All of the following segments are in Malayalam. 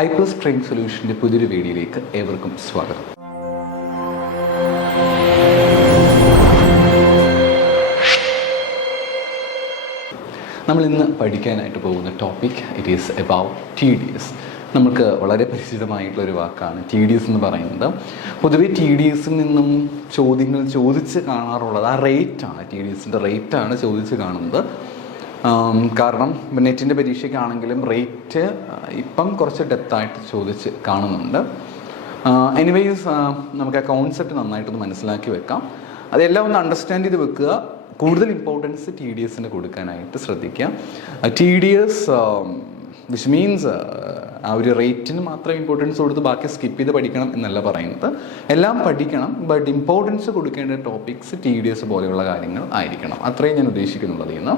iPlus Training Solutionന്റെ പുതിയൊരു വീഡിയോയിലേക്ക് ഏവർക്കും സ്വാഗതം. നമ്മൾ ഇന്ന് പഠിക്കാനായിട്ട് പോകുന്ന topic it is about TDS. നമുക്ക് വളരെ പരിചിതമായിട്ടുള്ളൊരു വാക്കാണ് TDS എന്ന് പറയുന്നത്. പൊതുവെ TDSൽ നിന്നും ചോദ്യങ്ങൾ ചോദിച്ച് കാണാറുള്ളത് ആ റേറ്റാണ്, TDSൻ്റെ റേറ്റാണ് ചോദിച്ച് കാണുന്നത്. കാരണം നെറ്റിൻ്റെ പരീക്ഷയ്ക്കാണെങ്കിലും റേറ്റ് ഇപ്പം കുറച്ച് ഡെപ്തായിട്ട് ചോദിച്ച് കാണുന്നുണ്ട്. എനിവേസ് നമുക്ക് ആ കോൺസെപ്റ്റ് നന്നായിട്ടൊന്ന് മനസ്സിലാക്കി വെക്കാം. അതെല്ലാം ഒന്ന് അണ്ടർസ്റ്റാൻഡ് ചെയ്ത് വെക്കുക. കൂടുതൽ ഇമ്പോർട്ടൻസ് TDSന് കൊടുക്കാനായിട്ട് ശ്രദ്ധിക്കുക. TDS വിച്ച് മീൻസ് ആ ഒരു റേറ്റിന് മാത്രം ഇമ്പോർട്ടൻസ് കൊടുത്ത് ബാക്കി സ്കിപ്പ് ചെയ്ത് പഠിക്കണം എന്നല്ല പറയുന്നത്. എല്ലാം പഠിക്കണം, ബട്ട് ഇമ്പോർട്ടൻസ് കൊടുക്കേണ്ട ടോപ്പിക്സ് TDS പോലെയുള്ള കാര്യങ്ങൾ ആയിരിക്കണം. അത്രയും ഞാൻ ഉദ്ദേശിക്കുന്നുള്ളത് ഇന്ന്.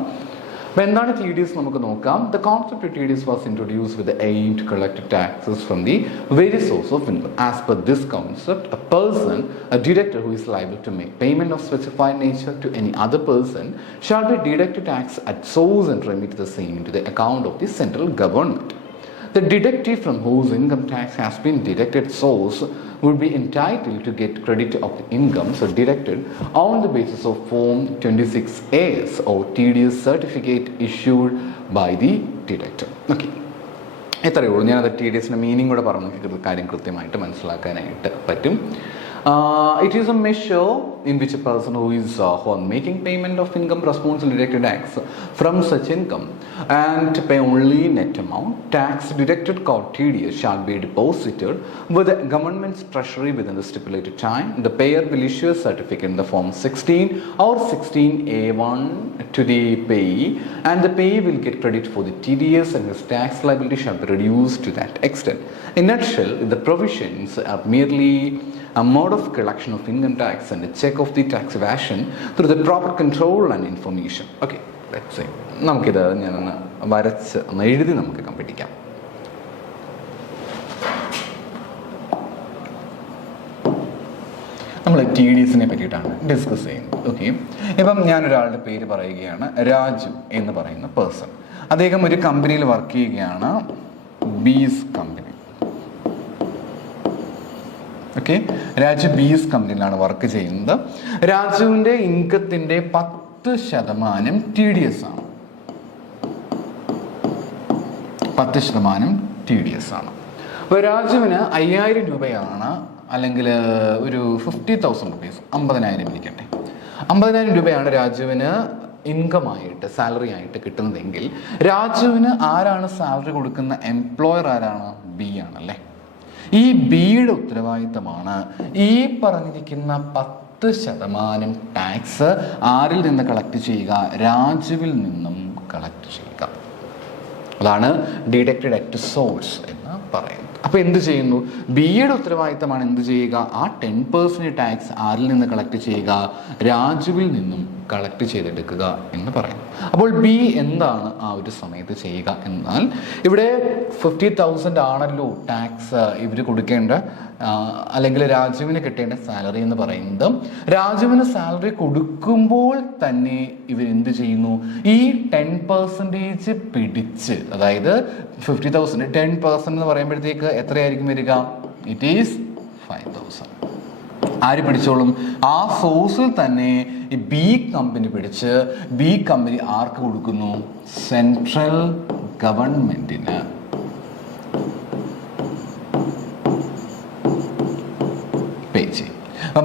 അപ്പോൾ എന്താണ് TDS നമുക്ക് നോക്കാം. The concept of TDS was introduced with the aim to collect taxes from the very source of income. As per this concept, a person, a deductor who is liable to make payment of specified nature to any other person shall be deducted tax at source and remit the same into the account of the central government. The deductee from whose income tax has been deducted source would be entitled to get credit of the income so deducted on the basis of Form 26A or TDS certificate issued by the deductor. Okay. എത്രയേ ഉള്ളൂ. ഞാനത് TDSൻ്റെ മീനിങ് കൂടെ പറഞ്ഞ് കാര്യം കൃത്യമായിട്ട് മനസ്സിലാക്കാനായിട്ട് പറ്റും. It is a measure in which a person who is on making payment of income responsible deducted tax from such income and to pay only net amount tax deducted called TDS shall be deposited with the government's treasury within the stipulated time. The payer will issue a certificate in the form 16 or 16A1 to the payee, and the payee will get credit for the TDS and his tax liability shall be reduced to that extent. In a nutshell, the provisions are merely a mode of collection of income tax and a check of the tax evasion through the proper control and information. Okay, let's say നമുക്കിത് ഞാനൊന്ന് വരച്ച് ഒന്ന് എഴുതി നമുക്ക് കംപ്ലീറ്റ്. നമ്മൾ TDSനെ പറ്റിയിട്ടാണ് ഡിസ്കസ് ചെയ്യുന്നത്. ഓക്കെ, ഇപ്പം ഞാനൊരാളുടെ പേര് പറയുകയാണ്, രാജു എന്ന് പറയുന്ന പേഴ്സൺ. അദ്ദേഹം ഒരു കമ്പനിയിൽ വർക്ക് ചെയ്യുകയാണ്, ബീസ് കമ്പനി. ഓക്കെ, രാജു ബീസ് കമ്പനിയിലാണ് വർക്ക് ചെയ്യുന്നത്. രാജുവിൻ്റെ ഇൻകത്തിൻ്റെ 10% TDS ആണ്. 10% TDS ആണ്. അപ്പോൾ രാജുവിന് 5000 രൂപയാണ്, അല്ലെങ്കിൽ ഒരു 50,000 റുപ്പീസ്, 50,000 ഇരിക്കട്ടെ, 50,000 രൂപയാണ് രാജുവിന് ഇൻകമായിട്ട്, സാലറി ആയിട്ട് കിട്ടുന്നതെങ്കിൽ രാജുവിന് ആരാണ് സാലറി കൊടുക്കുന്ന എംപ്ലോയർ? ആരാണ്? ബി ആണല്ലേ. ഈ ബിയുടെ ഉത്തരവാദിത്തമാണ് ഈ പറഞ്ഞിരിക്കുന്ന 10% ടാക്സ് ആരിൽ നിന്ന് കളക്ട് ചെയ്യുക? രാജുവിൽ നിന്നും കളക്ട് ചെയ്യുക. അതാണ് ഡിഡക്റ്റഡ് അറ്റ് സോഴ്സ് എന്ന് പറയുന്നത്. അപ്പോൾ എന്ത് ചെയ്യുന്നു? ബിയുടെ ഉത്തരവാദിത്തമാണ് എന്ത് ചെയ്യുക? ആ 10% ടാക്സ് ആരിൽ നിന്ന് കളക്ട് ചെയ്യുക? രാജുവിൽ നിന്നും കളക്ട് ചെയ്തെടുക്കുക എന്ന് പറയും. അപ്പോൾ ബി എന്താണ് ആ ഒരു സമയത്ത് ചെയ്യുക എന്നാൽ, ഇവിടെ 50,000 ആണല്ലോ ടാക്സ് ഇവർ കൊടുക്കേണ്ട, അല്ലെങ്കിൽ രാജുവിന് കിട്ടേണ്ട സാലറി എന്ന് പറയുന്നത്. രാജുവിന് സാലറി കൊടുക്കുമ്പോൾ തന്നെ ഇവരെന്ത് ചെയ്യുന്നു? ഈ 10% പിടിച്ച്, അതായത് 50,000 10% എന്ന് പറയുമ്പോഴത്തേക്ക് എത്രയായിരിക്കും വരിക? It is 5,000. ആര് പിടിച്ചോളും? ആ സോഴ്സിൽ തന്നെ ഈ ബി കമ്പനി പിടിച്ച്, ബി കമ്പനി ആർക്ക് കൊടുക്കുന്നു? സെൻട്രൽ ഗവൺമെന്റിന്. പേ ചെയ്യും.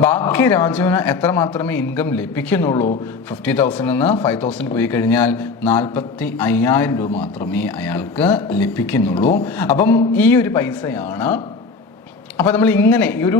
ബാക്കി രാജുവിന് എത്ര മാത്രമേ ഇൻകം ലഭിക്കുന്നുള്ളൂ? 50,000 നിന്ന് 5,000 പോയി കഴിഞ്ഞാൽ 45,000 രൂപ മാത്രമേ അയാൾക്ക് ലഭിക്കുന്നുള്ളൂ. അപ്പം ഈ ഒരു പൈസയാണ്. അപ്പോൾ നമ്മൾ ഇങ്ങനെ ഈ ഒരു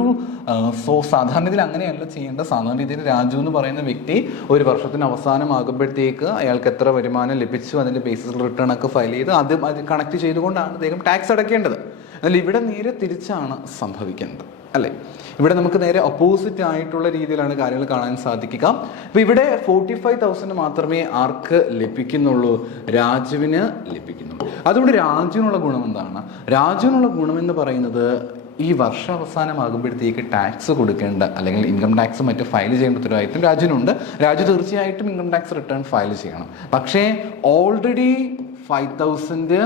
സാധാരണ രീതിയിൽ അങ്ങനെയല്ല ചെയ്യേണ്ടത്. സാധാരണ രീതിയിൽ രാജു എന്ന് പറയുന്ന വ്യക്തി ഒരു വർഷത്തിന് അവസാനമാകുമ്പോഴത്തേക്ക് അയാൾക്ക് എത്ര വരുമാനം ലഭിച്ചു അതിൻ്റെ ബേസിസിൽ റിട്ടേൺ ഒക്കെ ഫയൽ ചെയ്ത് അത് കണക്ട് ചെയ്തുകൊണ്ടാണ് അദ്ദേഹം ടാക്സ് അടയ്ക്കേണ്ടത്. എന്നാൽ ഇവിടെ നേരെ തിരിച്ചാണ് സംഭവിക്കുന്നത്, അല്ലേ? ഇവിടെ നമുക്ക് നേരെ ഓപ്പോസിറ്റ് ആയിട്ടുള്ള രീതിയിലാണ് കാര്യങ്ങൾ കാണാൻ സാധിക്കുക. അപ്പോൾ ഇവിടെ 45,000 മാത്രമേ ആർക്ക് ലഭിക്കുന്നുള്ളൂ? രാജുവിന് ലഭിക്കുന്നുള്ളൂ. അതുകൊണ്ട് രാജുവിനുള്ള ഗുണം എന്താണ്? രാജുവിനുള്ള ഗുണമെന്ന് പറയുന്നത് ഈ വർഷാവസാനമാകുമ്പോഴത്തേക്ക് ടാക്സ് കൊടുക്കേണ്ട, അല്ലെങ്കിൽ ഇൻകം ടാക്സ് മറ്റ് ഫയൽ ചെയ്യേണ്ട ഉത്തരവാദിത്വം രാജുവിനുണ്ട്. രാജു തീർച്ചയായിട്ടും ഇൻകം ടാക്സ് റിട്ടേൺ ഫയൽ ചെയ്യണം. പക്ഷേ ഓൾറെഡി 5,000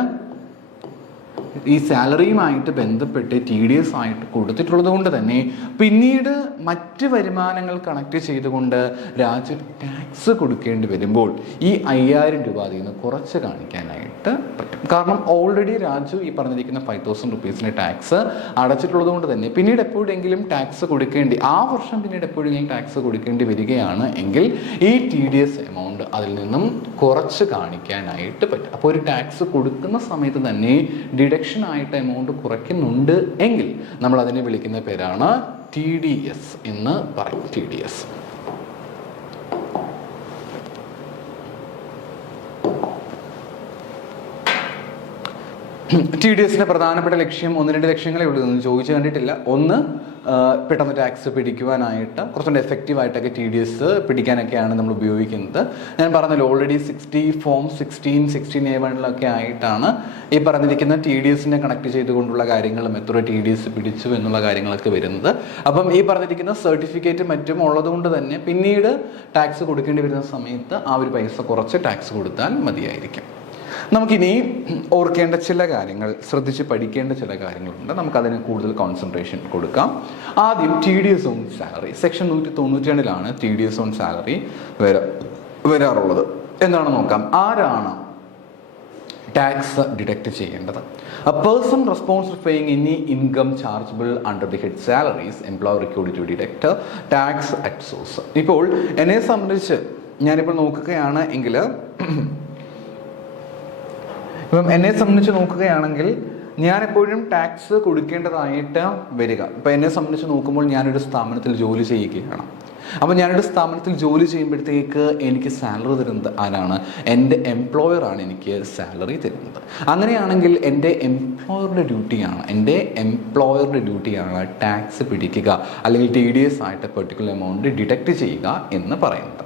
ഈ സാലറിയുമായിട്ട് ബന്ധപ്പെട്ട് TDS ആയിട്ട് കൊടുത്തിട്ടുള്ളത് കൊണ്ട് തന്നെ പിന്നീട് മറ്റ് വരുമാനങ്ങൾ കണക്ട് ചെയ്തുകൊണ്ട് രാജു ടാക്സ് കൊടുക്കേണ്ടി വരുമ്പോൾ ഈ 5000 രൂപ അതിൽ നിന്ന് കുറച്ച് കാണിക്കാനായിട്ട് പറ്റും. കാരണം ഓൾറെഡി രാജു ഈ പറഞ്ഞിരിക്കുന്ന 5000 റുപ്പീസിൻ്റെ ടാക്സ് അടച്ചിട്ടുള്ളത് കൊണ്ട് തന്നെ പിന്നീട് എപ്പോഴെങ്കിലും ടാക്സ് കൊടുക്കേണ്ടി ആ വർഷം പിന്നീട് എപ്പോഴെങ്കിലും ടാക്സ് കൊടുക്കേണ്ടി വരികയാണ് എങ്കിൽ ഈ TDS എമൗണ്ട് അതിൽ നിന്നും കുറച്ച് കാണിക്കാനായിട്ട് പറ്റും. അപ്പോൾ ഒരു ടാക്സ് കൊടുക്കുന്ന സമയത്ത് തന്നെ ഡിഡക്ഷൻ ആയിട്ട് എമൗണ്ട് കുറയ്ക്കുന്നുണ്ട് എങ്കിൽ നമ്മൾ അതിനെ വിളിക്കുന്ന പേരാണ് TDS എന്ന് പറയും. TDS. TDSന്റെ പ്രധാനപ്പെട്ട ലക്ഷ്യം 1-2 ലക്ഷ്യങ്ങളേ ഉള്ളൂ, ഒന്നും ചോദിച്ചു കണ്ടിട്ടില്ല. ഒന്ന്, പെട്ടെന്ന് ടാക്സ് പിടിക്കുവാനായിട്ട് കുറച്ചുകൂടെ എഫക്റ്റീവായിട്ടൊക്കെ TDS പിടിക്കാനൊക്കെയാണ് നമ്മൾ ഉപയോഗിക്കുന്നത്. ഞാൻ പറഞ്ഞല്ലോ ഓൾറെഡി 60 ഫോം 16, 16A1 ആയിട്ടാണ് ഈ പറഞ്ഞിരിക്കുന്ന TDSനെ കണക്ട് ചെയ്തുകൊണ്ടുള്ള കാര്യങ്ങളും എത്ര TDS പിടിച്ചു എന്നുള്ള കാര്യങ്ങളൊക്കെ വരുന്നത്. അപ്പം ഈ പറഞ്ഞിരിക്കുന്ന സർട്ടിഫിക്കറ്റ് മറ്റും ഉള്ളതുകൊണ്ട് തന്നെ പിന്നീട് ടാക്സ് കൊടുക്കേണ്ടി വരുന്ന സമയത്ത് ആ ഒരു പൈസ കുറച്ച് ടാക്സ് കൊടുത്താൽ മതിയായിരിക്കും. നമുക്കിനി ഓർക്കേണ്ട ചില കാര്യങ്ങൾ, ശ്രദ്ധിച്ച് പഠിക്കേണ്ട ചില കാര്യങ്ങളുണ്ട്. നമുക്കതിന് കൂടുതൽ കോൺസെൻട്രേഷൻ കൊടുക്കാം. ആദ്യം TDS on salary. Section 192 TDS on salary വരാറുള്ളത്. എന്താണ് നോക്കാം. ആരാണ് ടാക്സ് ഡിഡക്റ്റ് ചെയ്യേണ്ടത്? A person responsible for paying any income chargeable under the head salaries, employer required to deduct tax at source. ഇപ്പോൾ എന്നെ സംബന്ധിച്ച് ഞാനിപ്പോൾ നോക്കുകയാണ് എങ്കിൽ നോക്കുകയാണെങ്കിൽ ഞാനെപ്പോഴും ടാക്സ് കൊടുക്കേണ്ടതായിട്ട് വരിക. ഇപ്പം എന്നെ സംബന്ധിച്ച് നോക്കുമ്പോൾ ഞാനൊരു സ്ഥാപനത്തിൽ ജോലി ചെയ്യുകയാണ്. അപ്പോൾ ഞാനൊരു സ്ഥാപനത്തിൽ ജോലി ചെയ്യുമ്പോഴത്തേക്ക് എനിക്ക് സാലറി തരുന്നത് ആരാണ്? എൻ്റെ എംപ്ലോയറാണ് എനിക്ക് സാലറി തരുന്നത്. അങ്ങനെയാണെങ്കിൽ എൻ്റെ എംപ്ലോയറുടെ ഡ്യൂട്ടിയാണ് ടാക്സ് പിടിക്കുക അല്ലെങ്കിൽ TDS ആയിട്ട് പെർട്ടിക്കുലർ എമൗണ്ട് ഡിഡക്റ്റ് ചെയ്യുക എന്ന് പറയുന്നത്.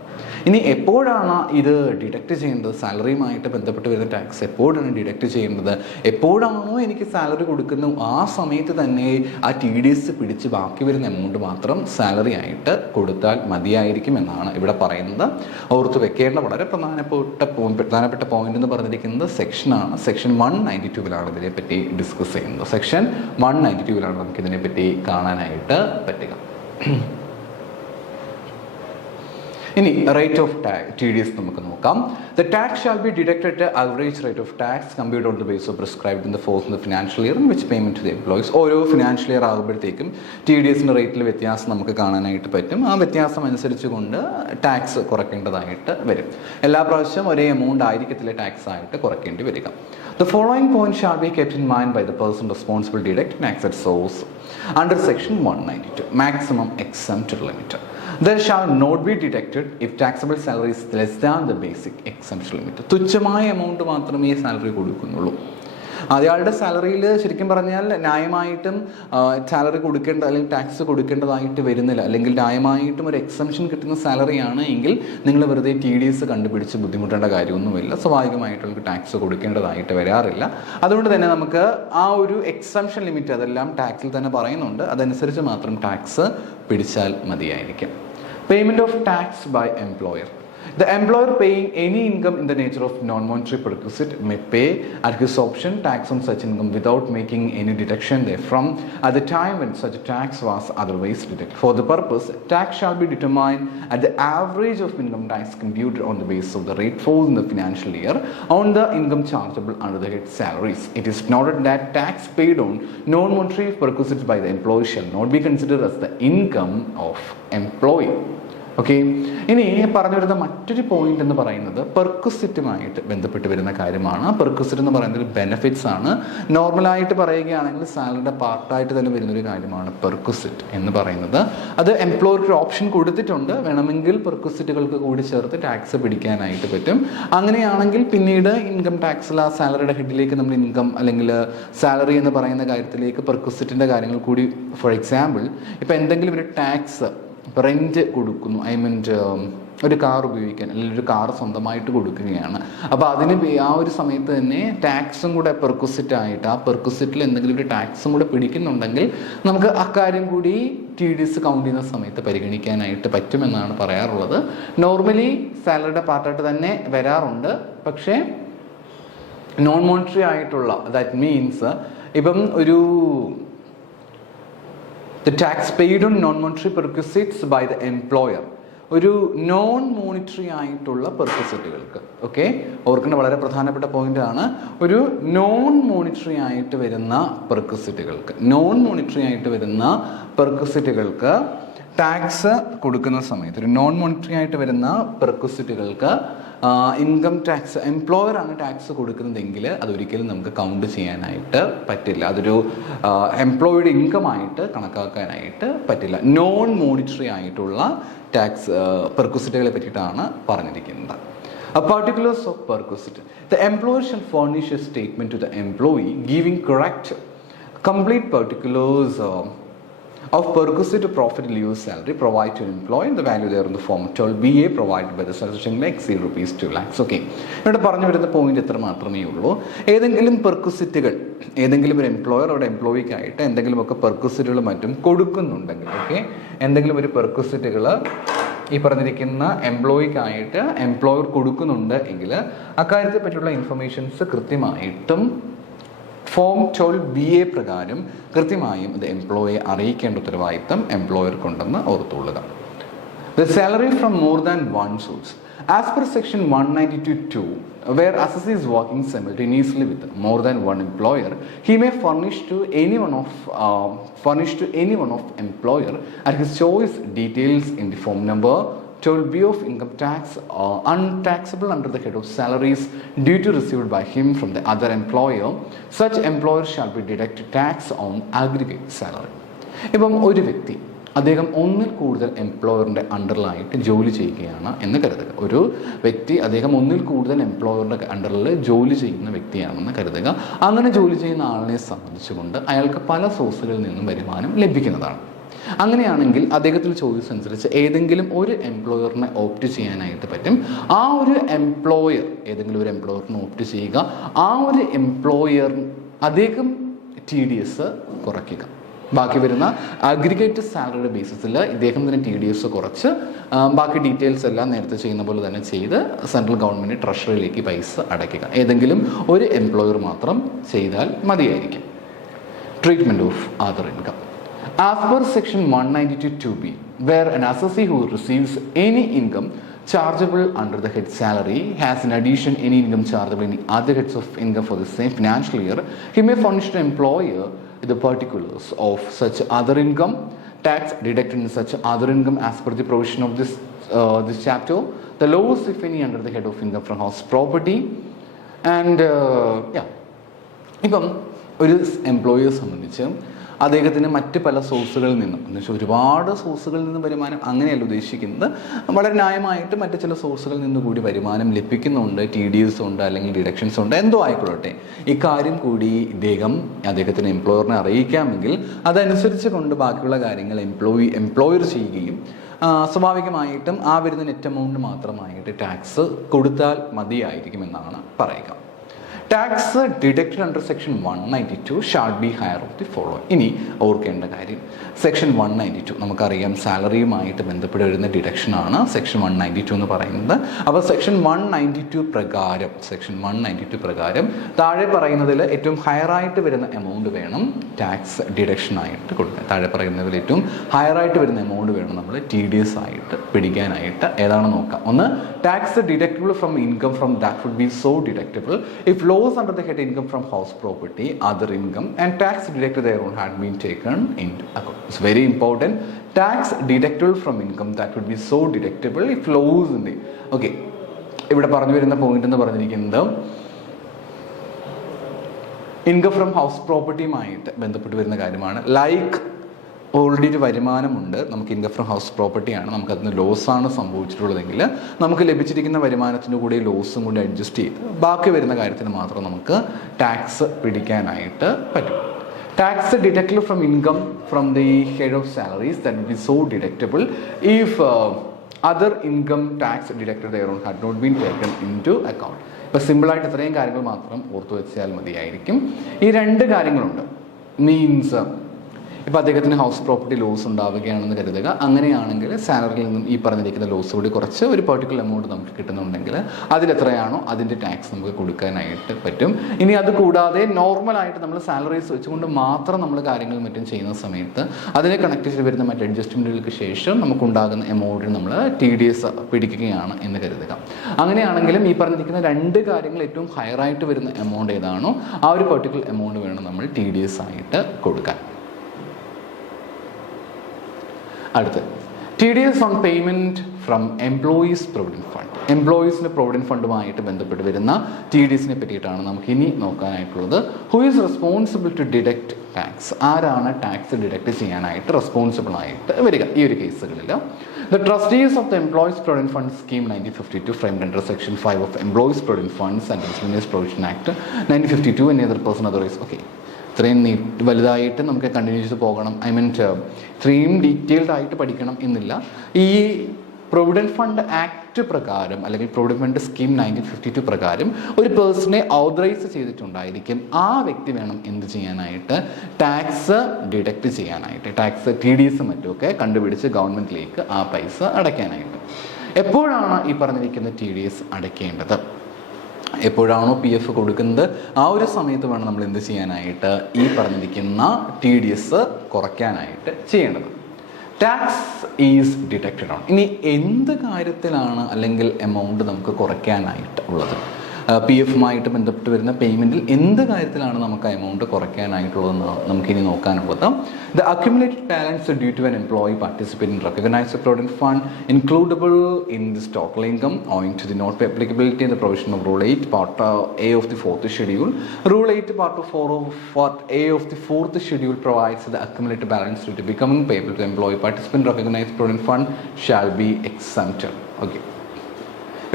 ഇനി എപ്പോഴാണ് ഇത് ഡിഡക്റ്റ് ചെയ്യേണ്ടത്? സാലറിയുമായിട്ട് ബന്ധപ്പെട്ട് വരുന്ന ടാക്സ് എപ്പോഴാണ് ഡിഡക്റ്റ് ചെയ്യേണ്ടത്? എപ്പോഴാണോ എനിക്ക് സാലറി കൊടുക്കുന്നത് ആ സമയത്ത് തന്നെ ആ TDS പിടിച്ച് ബാക്കി വരുന്ന എമൗണ്ട് മാത്രം സാലറി ആയിട്ട് കൊടുത്താൽ മതിയായിരിക്കും എന്നാണ് ഇവിടെ പറയുന്നത്. ഓർത്ത് വെക്കേണ്ട വളരെ പ്രധാനപ്പെട്ട പോയിന്റ് എന്ന് പറഞ്ഞിരിക്കുന്നത് സെക്ഷനാണ്. സെക്ഷൻ 192 ഇതിനെപ്പറ്റി ഡിസ്കസ് ചെയ്യുന്നത്. സെക്ഷൻ 192 നമുക്ക് ഇതിനെപ്പറ്റി കാണാനായിട്ട് പറ്റുക. ഇനി റേറ്റ് ഓഫ് TDS നമുക്ക് നോക്കാം. The tax shall be deducted at average rate of tax computed on the basis of prescribed in the fourth in the financial year in which payment to the employees. ഓരോ ഫിനാൻഷ്യൽ ഇയർ ആകുമ്പോഴത്തേക്കും TDSന്റെ റേറ്റിൽ വ്യത്യാസം നമുക്ക് കാണാനായിട്ട് പറ്റും. ആ വ്യത്യാസം അനുസരിച്ച് കൊണ്ട് ടാക്സ് കുറയ്ക്കേണ്ടതായിട്ട് വരും. എല്ലാ പ്രാവശ്യവും ഒരേ എമൗണ്ട് ആയിരിക്കത്തില്ല ടാക്സ് ആയിട്ട് കുറയ്ക്കേണ്ടി വരിക. The following point shall be kept in mind by the person responsible to deduct tax at source under section 192. Maximum exempted limit. There shall not be deducted if taxable salary is less than the basic exemption limit. തുച്ഛമായ എമൗണ്ട് മാത്രമേ സാലറി കൊടുക്കുന്നുള്ളൂ. അയാളുടെ സാലറിയിൽ ശരിക്കും പറഞ്ഞാൽ ന്യായമായിട്ടും സാലറി കൊടുക്കേണ്ട അല്ലെങ്കിൽ ടാക്സ് കൊടുക്കേണ്ടതായിട്ട് വരുന്നില്ല, അല്ലെങ്കിൽ ന്യായമായിട്ടും ഒരു എക്സംഷൻ കിട്ടുന്ന സാലറിയാണ് എങ്കിൽ നിങ്ങൾ വെറുതെ TDS കണ്ടുപിടിച്ച് ബുദ്ധിമുട്ടേണ്ട കാര്യമൊന്നുമില്ല. സ്വാഭാവികമായിട്ടുള്ള ടാക്സ് കൊടുക്കേണ്ടതായിട്ട് വരാറില്ല. അതുകൊണ്ട് തന്നെ നമുക്ക് ആ ഒരു എക്സംഷൻ ലിമിറ്റ് അതെല്ലാം ടാക്സിൽ തന്നെ പറയുന്നുണ്ട്. അതനുസരിച്ച് മാത്രം ടാക്സ് പിടിച്ചാൽ മതിയായിരിക്കും. Payment of tax by employer. The employer paying any income in the nature of non-monetary perquisite may pay at his option tax on such income without making any deduction therefrom at the time when such tax was otherwise deducted. For the purpose, tax shall be determined at the average of income tax computed on the basis of the rate falls in the financial year on the income chargeable under the head salaries. It is noted that tax paid on non-monetary perquisites by the employee shall not be considered as the income of employee. Okay. ഇനി പറഞ്ഞു വരുന്ന മറ്റൊരു പോയിന്റ് എന്ന് പറയുന്നത് പെർക്വിസിറ്റുമായിട്ട് ബന്ധപ്പെട്ട് വരുന്ന കാര്യമാണ്. പെർക്വിസിറ്റ് എന്ന് പറയുന്നത് ബെനിഫിറ്റ്സ് ആണ്. നോർമലായിട്ട് പറയുകയാണെങ്കിൽ സാലറിയുടെ പാർട്ടായിട്ട് തന്നെ വരുന്നൊരു കാര്യമാണ് പെർക്വിസിറ്റ് എന്ന് പറയുന്നത്. അത് എംപ്ലോയർക്ക് ഓപ്ഷൻ കൊടുത്തിട്ടുണ്ട്, വേണമെങ്കിൽ പെർക്വിസിറ്റുകൾക്ക് കൂടി ചേർത്ത് ടാക്സ് പിടിക്കാനായിട്ട് പറ്റും. അങ്ങനെയാണെങ്കിൽ പിന്നീട് ഇൻകം ടാക്സിൽ ആ സാലറിയുടെ ഹെഡിലേക്ക് നമ്മൾ ഇൻകം അല്ലെങ്കിൽ സാലറി എന്ന് പറയുന്ന കാര്യത്തിലേക്ക് പെർക്വിസിറ്റിൻ്റെ കാര്യങ്ങൾ കൂടി, ഫോർ എക്സാമ്പിൾ ഇപ്പോൾ എന്തെങ്കിലും ഒരു ടാക്സ് റെൻറ്റ് കൊടുക്കുന്നു, ഒരു കാർ ഉപയോഗിക്കാൻ അല്ലെങ്കിൽ ഒരു കാർ സ്വന്തമായിട്ട് കൊടുക്കുകയാണ്. അപ്പോൾ അതിന് ആ ഒരു സമയത്ത് തന്നെ ടാക്സും കൂടെ പെർക്വിസിറ്റ് ആയിട്ട് ആ പെർക്വിസിറ്റിൽ എന്തെങ്കിലും ഒരു ടാക്സും കൂടെ പിടിക്കുന്നുണ്ടെങ്കിൽ നമുക്ക് അക്കാര്യം കൂടി TDS കൗണ്ട് ചെയ്യുന്ന സമയത്ത് പരിഗണിക്കാനായിട്ട് പറ്റുമെന്നാണ് പറയാറുള്ളത്. നോർമലി സാലറിയുടെ പാർട്ടായിട്ട് തന്നെ വരാറുണ്ട്, പക്ഷേ നോൺ മോണിറ്ററി ആയിട്ടുള്ള, ദാറ്റ് മീൻസ് ഇപ്പം ഒരു the tax paid on non-monetary perquisites by the employer, ഒരു നോൺ മോണിറ്ററി ആയിട്ടുള്ള പെർക്വിസിറ്റുകൾക്ക്, ഓക്കെ, ഓർക്കേണ്ട വളരെ പ്രധാനപ്പെട്ട പോയിന്റ് ആണ്. ഒരു നോൺ മോണിറ്ററി ആയിട്ട് വരുന്ന പെർക്വിസിറ്റുകൾക്ക് ടാക്സ് കൊടുക്കുന്ന സമയത്ത്, ഒരു നോൺ മോണിറ്ററി ആയിട്ട് വരുന്ന പെർക്വിസിറ്റുകൾക്ക് ഇൻകം ടാക്സ്, എംപ്ലോയർ ആണ് ടാക്സ് കൊടുക്കുന്നതെങ്കിൽ അതൊരിക്കലും നമുക്ക് കൗണ്ട് ചെയ്യാനായിട്ട് പറ്റില്ല. അതൊരു എംപ്ലോയിയുടെ ഇൻകം ആയിട്ട് കണക്കാക്കാനായിട്ട് പറ്റില്ല. നോൺ മോണിറ്ററി ആയിട്ടുള്ള ടാക്സ് പെർക്വിസിറ്റുകളെ പറ്റിയിട്ടാണ് പറഞ്ഞിരിക്കുന്നത്. Particulars of perquisite. The employer shall furnish a statement to the employee giving correct, complete particulars of perquisite profit leave salary provided to an employee and the value there in the form 12BA provided by the section exceed rupees 2 lakhs. Okay, ഇവിടെ പറഞ്ഞു വരുന്ന പോയിന്റ് എത്ര മാത്രമേ ഉള്ളൂ. ഏതെങ്കിലും പെർക്വിസിറ്റുകൾ, ഏതെങ്കിലും ഒരു എംപ്ലോയർ അവിടെ എംപ്ലോയിക്കായിട്ട് എന്തെങ്കിലുമൊക്കെ പെർക്വിസിറ്റുകൾ മറ്റും കൊടുക്കുന്നുണ്ടെങ്കിൽ, ഓക്കെ, എന്തെങ്കിലും ഒരു പെർക്വിസിറ്റുകൾ ഈ പറഞ്ഞിരിക്കുന്ന എംപ്ലോയിക്കായിട്ട് എംപ്ലോയർ കൊടുക്കുന്നുണ്ട് എങ്കിൽ അക്കാര്യത്തെ പറ്റിയുള്ള ഇൻഫർമേഷൻസ് കൃത്യമായിട്ടും ഫോം 12BA പ്രകാരം കൃത്യമായും ഇത് എംപ്ലോയിയെ അറിയിക്കേണ്ട ഉത്തരവാദിത്തം എംപ്ലോയർക്കുണ്ടെന്ന് ഓർത്തുകൊള്ളുക. The salary from more than one source. As per section 192(2), where assessee is working simultaneously with more than one employer, he may furnish to any one of employer at his choice details in the form number 12B of income tax untaxable under the head of salaries due to received by him from the other employer. Such employer shall be deducted tax on aggregate salary. ഇപ്പം ഒരു വ്യക്തി അദ്ദേഹം ഒന്നിൽ കൂടുതൽ എംപ്ലോയറിൻ്റെ അണ്ടറിലായിട്ട് ജോലി ചെയ്യുകയാണ് എന്ന് കരുതുക. ഒരു വ്യക്തി അദ്ദേഹം ഒന്നിൽ കൂടുതൽ എംപ്ലോയറിൻ്റെ അണ്ടറിൽ ജോലി ചെയ്യുന്ന വ്യക്തിയാണെന്ന് കരുതുക. അങ്ങനെ ജോലി ചെയ്യുന്ന ആളിനെ സംബന്ധിച്ചുകൊണ്ട് അയാൾക്ക് പല സോഴ്സുകളിൽ നിന്നും വരുമാനം ലഭിക്കുന്നതാണ്. അങ്ങനെയാണെങ്കിൽ അദ്ദേഹത്തിൻ്റെ ചോയ്സ് അനുസരിച്ച് ഏതെങ്കിലും ഒരു എംപ്ലോയറിനെ ഓപ്റ്റ് ചെയ്യാനായിട്ട് പറ്റും. ആ ഒരു എംപ്ലോയർ, ഏതെങ്കിലും ഒരു എംപ്ലോയറിനെ ഓപ്റ്റ് ചെയ്യുക. ആ ഒരു എംപ്ലോയർ അദ്ദേഹം TDS കുറയ്ക്കുക. ബാക്കി വരുന്ന അഗ്രിഗേറ്റ് സാലറിയുടെ ബേസിസിൽ ഇദ്ദേഹം തന്നെ TDS കുറച്ച് ബാക്കി ഡീറ്റെയിൽസ് എല്ലാം നേരത്തെ ചെയ്യുന്ന പോലെ തന്നെ ചെയ്ത് സെൻട്രൽ ഗവൺമെൻറ് ട്രഷറിയിലേക്ക് പൈസ അടയ്ക്കുക. ഏതെങ്കിലും ഒരു എംപ്ലോയർ മാത്രം ചെയ്താൽ മതിയായിരിക്കും. Treatment of other income. As per section 192(2)(b), where an assessee who receives any income chargeable under the head salary has in addition any income chargeable in other heads of income for the same financial year, he may furnish the employer the particulars of such other income, tax deducted in such other income as per the provision of this chapter, the loss if any under the head of income from house property and ഇപ്പം ഒരു എംപ്ലോയിയെ സംബന്ധിച്ച് അദ്ദേഹത്തിന് മറ്റ് പല സോഴ്സുകളിൽ നിന്നും, എന്ന് വെച്ചാൽ ഒരുപാട് സോഴ്സുകളിൽ നിന്ന് വരുമാനം അങ്ങനെയല്ല ഉദ്ദേശിക്കുന്നത്, വളരെ ന്യായമായിട്ട് മറ്റ് ചില സോഴ്സുകളിൽ നിന്ന് കൂടി വരുമാനം ലഭിക്കുന്നുണ്ട്. TDS ഉണ്ട്, അല്ലെങ്കിൽ ഡിഡക്ഷൻസ് ഉണ്ട്, എന്തോ ആയിക്കൊള്ളട്ടെ. ഇക്കാര്യം കൂടി അദ്ദേഹത്തിന് എംപ്ലോയറിനെ അറിയിക്കാമെങ്കിൽ അതനുസരിച്ച് കൊണ്ട് ബാക്കിയുള്ള കാര്യങ്ങൾ എംപ്ലോയർ ചെയ്യുകയും സ്വാഭാവികമായിട്ടും ആ വരുന്ന നെറ്റ് എമൗണ്ട് മാത്രമായിട്ട് ടാക്സ് കൊടുത്താൽ മതിയായിരിക്കുമെന്നാണ് പറയുക. Tax deducted under section 192 shall be higher of the following. ഇനി ഓർക്കേണ്ട കാര്യം, സെക്ഷൻ 192 നമുക്കറിയാം സാലറിയുമായിട്ട് ബന്ധപ്പെട്ട് വരുന്ന ഡിഡക്ഷനാണ് സെക്ഷൻ 192 എന്ന് പറയുന്നത്. അപ്പോൾ സെക്ഷൻ 192 പ്രകാരം താഴെ പറയുന്നതിൽ ഏറ്റവും ഹയറായിട്ട് വരുന്ന എമൗണ്ട് വേണം ടാക്സ് ഡിഡക്ഷനായിട്ട് കൊടുക്കാൻ. താഴെ പറയുന്നതിൽ ഏറ്റവും ഹയറായിട്ട് വരുന്ന എമൗണ്ട് വേണം നമ്മൾ TDS ആയിട്ട് പിടിക്കാനായിട്ട്. ഏതാണെന്ന് നോക്കാം. ഒന്ന്, tax deductible from income from that would be so deductible if loss under the head income from house property, other income and tax deducted thereon had been taken into account. It's very important. Tax deductible from income that would be so deductible if loss in the okay. ഇവിടെ പറഞ്ഞു വരുന്ന പോയിന്റ് എന്ന് പറഞ്ഞിരിക്കുന്നത് ഇൻകം ഫ്രം ഹൗസ് പ്രോപ്പർട്ടിയുമായിട്ട് ബന്ധപ്പെട്ട് വരുന്ന കാര്യമാണ്. ലൈക്ക് ഓൾറെഡി ഒരു വരുമാനമുണ്ട്, നമുക്ക് ഇൻകം ഫ്രം ഹൗസ് പ്രോപ്പർട്ടിയാണ്, നമുക്കതിന് ലോസാണ് സംഭവിച്ചിട്ടുള്ളതെങ്കിൽ നമുക്ക് ലഭിച്ചിരിക്കുന്ന വരുമാനത്തിൻ്റെ കൂടെ ലോസും കൂടി അഡ്ജസ്റ്റ് ചെയ്ത് ബാക്കി വരുന്ന കാര്യത്തിന് മാത്രം നമുക്ക് ടാക്സ് പിടിക്കാനായിട്ട് പറ്റും. Tax deductible from income from the head of salaries that be so deductible if other income tax deducted thereon had not been taken into account. ഇപ്പോൾ സിമ്പിളായിട്ട് ഇത്രയും കാര്യങ്ങൾ മാത്രം ഓർത്തു വെച്ചാൽ മതിയായിരിക്കും. ഈ രണ്ട് കാര്യങ്ങളുണ്ട്. മീൻസ് ഇപ്പോൾ അദ്ദേഹത്തിന് ഹൗസ് പ്രോപ്പർട്ടി ലോസ് ഉണ്ടാവുകയാണെന്ന് കരുതുക. അങ്ങനെയാണെങ്കിൽ സാലറിയിൽ നിന്നും ഈ പറഞ്ഞിരിക്കുന്ന ലോസ് കൂടി കുറച്ച് ഒരു പെർട്ടിക്കുലർ എമൗണ്ട് നമുക്ക് കിട്ടുന്നുണ്ടെങ്കിൽ അതിലെത്രയാണോ അതിൻ്റെ ടാക്സ് നമുക്ക് കൊടുക്കാനായിട്ട് പറ്റും. ഇനി അത് കൂടാതെ നോർമലായിട്ട് നമ്മൾ സാലറീസ് വെച്ചുകൊണ്ട് മാത്രം നമ്മൾ കാര്യങ്ങളും മറ്റും ചെയ്യുന്ന സമയത്ത് അതിനെ കണക്ട് ചെയ്ത് വരുന്ന മറ്റ് അഡ്ജസ്റ്റ്മെൻറ്റുകൾക്ക് ശേഷം നമുക്കുണ്ടാകുന്ന എമൗണ്ടിൽ നമ്മൾ TDS പിടിക്കുകയാണ് എന്ന് കരുതുക. അങ്ങനെയാണെങ്കിലും ഈ പറഞ്ഞിരിക്കുന്ന രണ്ട് കാര്യങ്ങൾ ഏറ്റവും ഹയറായിട്ട് വരുന്ന എമൗണ്ട് ഏതാണോ ആ ഒരു പെർട്ടിക്കുലർ എമൗണ്ട് വേണം നമ്മൾ TDS ആയിട്ട് കൊടുക്കാൻ. അടുത്ത് TDS on payment from employees provident fund. എംപ്ലോയീസിൻ്റെ പ്രൊവിഡൻറ്റ് ഫണ്ടുമായിട്ട് ബന്ധപ്പെട്ട് വരുന്ന TDSനെ പറ്റിയിട്ടാണ് നമുക്ക് ഇനി നോക്കാനായിട്ടുള്ളത്. Who is responsible to deduct tax? ആരാണ് ടാക്സ് ഡിഡക്റ്റ് ചെയ്യാനായിട്ട് റെസ്പോൺസിബിൾ ആയിട്ട് വരിക ഈ ഒരു കേസുകളിൽ? The trustees of the Employees Provident Fund Scheme 1952 framed under Section 5 of Employees Provident Funds and Miscellaneous Provision Act 1952 and other person otherwise. Okay. ഇത്രയും വലുതായിട്ട് നമുക്ക് കണ്ടിന്യൂ ചെയ്ത് പോകണം, ഇത്രയും ഡീറ്റെയിൽഡ് ആയിട്ട് പഠിക്കണം എന്നില്ല. ഈ പ്രൊവിഡൻറ്റ് ഫണ്ട് ആക്ട് പ്രകാരം അല്ലെങ്കിൽ പ്രൊവിഡൻറ്റ് ഫണ്ട് സ്കീം 1952 പ്രകാരം ഒരു പേഴ്സണെ ഓതറൈസ് ചെയ്തിട്ടുണ്ടായിരിക്കും. ആ വ്യക്തി വേണം എന്ത് ചെയ്യാനായിട്ട്? ടാക്സ് ഡിഡക്റ്റ് ചെയ്യാനായിട്ട്, ടാക്സ് TDS മറ്റുമൊക്കെ കണ്ടുപിടിച്ച് ഗവൺമെൻറ്റിലേക്ക് ആ പൈസ അടയ്ക്കാനായിട്ട്. എപ്പോഴാണ് ഈ പറഞ്ഞിരിക്കുന്ന TDS അടയ്ക്കേണ്ടത്? എപ്പോഴാണോ PF കൊടുക്കുന്നത് ആ ഒരു സമയത്ത് വേണം നമ്മൾ എന്ത് ചെയ്യാനായിട്ട്? ഈ പറഞ്ഞിരിക്കുന്ന TDS കുറയ്ക്കാനായിട്ട് ചെയ്യേണ്ടത്. Tax is deducted on. എന്ത് കാര്യത്തിലാണ് അല്ലെങ്കിൽ എമൗണ്ട് നമുക്ക് കുറയ്ക്കാനായിട്ട് ഉള്ളത്? PFുമായിട്ട് ബന്ധപ്പെട്ട് വരുന്ന പേയ്മെൻറ്റിൽ എന്ത് കാര്യത്തിലാണ് നമുക്ക് ആ എമൗണ്ട് കുറയ്ക്കാനായിട്ടുള്ളതെന്ന് നമുക്കിനി നോക്കാനുള്ളത്. The accumulated balance due to an employee participate in recognised provident fund includable in this total income owing to the not applicability in the provision of rule 8 part A of the 4th schedule. Rule 8 part A of the 4th schedule provides the accumulated balance due to becoming payable to employee participant recognized provident fund shall be exempted. Okay.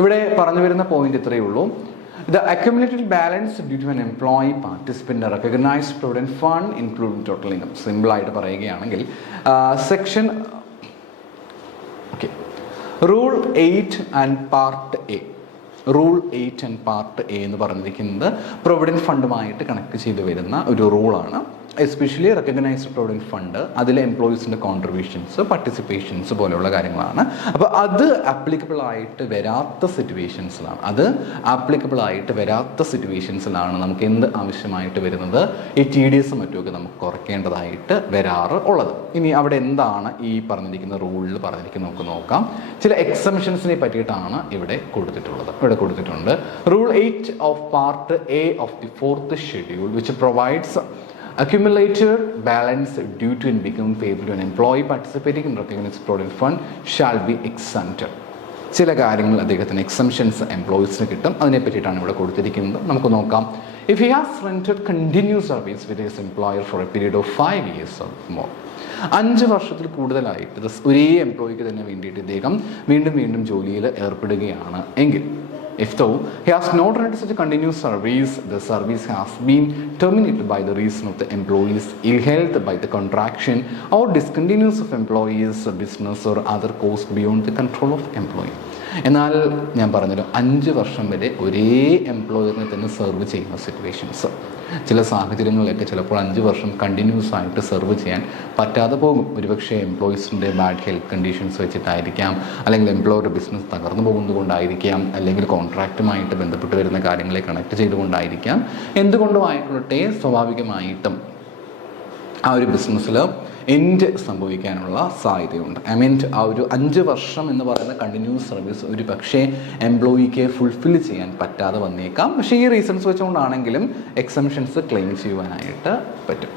ഇവിടെ പറഞ്ഞു വരുന്ന പോയിന്റ് ഇത്രയേ ഉള്ളൂ. The accumulated balance due to an employee participant in a recognized provident fund including total income. Simple ആയിട്ട് പറയുകയാണെങ്കിൽ section rule 8 and part A. Rule 8 and part A എന്ന് പറഞ്ഞിരിക്കുന്നത് പ്രൊവിഡൻറ്റ് ഫണ്ടുമായിട്ട് കണക്ട് ചെയ്ത് വരുന്ന ഒരു റൂളാണ്. എസ്പെഷ്യലി റെക്കഗ്നൈസ്ഡ് പ്രൊവിഡൻറ്റ് ഫണ്ട്, അതിലെ എംപ്ലോയീസിൻ്റെ കോൺട്രിബ്യൂഷൻസ്, പാർട്ടിസിപ്പേഷൻസ് പോലെയുള്ള കാര്യങ്ങളാണ്. അപ്പോൾ അത് ആപ്ലിക്കബിൾ ആയിട്ട് വരാത്ത സിറ്റുവേഷൻസിലാണ് നമുക്ക് എന്ത് ആവശ്യമായിട്ട് വരുന്നത്? ഈ TDS മറ്റുമൊക്കെ നമുക്ക് കുറയ്ക്കേണ്ടതായിട്ട് വരാറ് ഉള്ളത്. ഇനി അവിടെ എന്താണ് ഈ പറഞ്ഞിരിക്കുന്ന റൂളിൽ പറഞ്ഞിരിക്കുന്നത് നമുക്ക് നോക്കാം. ചില എക്സംഷൻസിനെ പറ്റിയിട്ടാണ് ഇവിടെ കൊടുത്തിട്ടുണ്ട്. Rule 8 of part A of the 4th schedule which provides accumulated balance due to and becoming payable to an employee participating in recognized provident fund shall be exempted. ചില കാര്യങ്ങൾ അദ്ദേഹത്തിന് എക്സംഷൻസ് എംപ്ലോയീസിന് കിട്ടും. അതിനെ പറ്റിയിട്ടാണ് ഇവിടെ കൊടുത്തിരിക്കുന്നത്. നമുക്ക് നോക്കാം. If he has rendered continuous service with his employer for a period of 5 years or more, 5 വർഷത്തിൽ കൂടുതലായിട്ട് ഒരേ എംപ്ലോയിക്ക് തന്നെ വേണ്ടിയിട്ട് ഇദ്ദേഹം വീണ്ടും ജോലിയിൽ ഏർപ്പെടുകയാണ് എങ്കിൽ, if though he has not rendered such a continuous service, the service has been terminated by the reason of the employee's ill health, by the contraction or discontinuance of employee's business or other cause beyond the control of employee. എന്നാൽ ഞാൻ പറഞ്ഞല്ലോ 5 വർഷം വരെ ഒരേ എംപ്ലോയറിനെ തന്നെ സെർവ് ചെയ്യുന്ന സിറ്റുവേഷൻസ്, ചില സാഹചര്യങ്ങളിലൊക്കെ ചിലപ്പോൾ 5 വർഷം കണ്ടിന്യൂസ് ആയിട്ട് സെർവ് ചെയ്യാൻ പറ്റാതെ പോകും. ഒരുപക്ഷെ എംപ്ലോയീസിൻ്റെ ബാഡ് ഹെൽത്ത് കണ്ടീഷൻസ് വെച്ചിട്ടായിരിക്കാം, അല്ലെങ്കിൽ എംപ്ലോയറുടെ ബിസിനസ് തകർന്നു പോകുന്നതുകൊണ്ടായിരിക്കാം, അല്ലെങ്കിൽ കോൺട്രാക്റ്റുമായിട്ട് ബന്ധപ്പെട്ട് വരുന്ന കാര്യങ്ങളെ കണക്ട് ചെയ്തുകൊണ്ടായിരിക്കാം. എന്തുകൊണ്ടും ആയിക്കൊള്ളട്ടെ, സ്വാഭാവികമായിട്ടും ആ ഒരു ബിസിനസ്സിൽ എൻഡ് സംഭവിക്കാനുള്ള സാധ്യതയുണ്ട്. ആ ഒരു 5 വർഷം എന്ന് പറയുന്ന കണ്ടിന്യൂസ് സർവീസ് ഒരു പക്ഷേ എംപ്ലോയിക്ക് ഫുൾഫിൽ ചെയ്യാൻ പറ്റാതെ വന്നേക്കാം. പക്ഷേ ഈ റീസൺസ് വെച്ചുകൊണ്ടാണെങ്കിലും എക്സംഷൻസ് ക്ലെയിം ചെയ്യുവാനായിട്ട് പറ്റും.